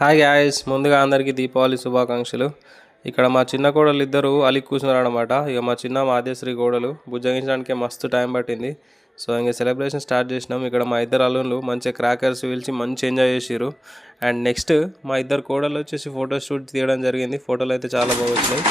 Hi guys, ముందుగా అందరికీ దీపావళి శుభాకాంక్షలు. ఇక్కడ మా చిన్న కోడలు ఇద్దరు అలిగి కూర్చున్నారు అనమాట. ఇక మా చిన్న మాదేశ్రీ కోడలు బుజ్జగించడానికి మస్తు టైం పట్టింది. సో ఇంకా సెలబ్రేషన్ స్టార్ట్ చేసినాం. ఇక్కడ మా ఇద్దరు అల్లుళ్ళు మంచిగా క్రాకర్స్ పిలిచి మంచి ఎంజాయ్ చేసిరు. అండ్ నెక్స్ట్ మా ఇద్దరు కోడలు వచ్చేసి ఫోటో షూట్ తీయడం జరిగింది. ఫోటోలు అయితే చాలా బాగా వచ్చినాయి.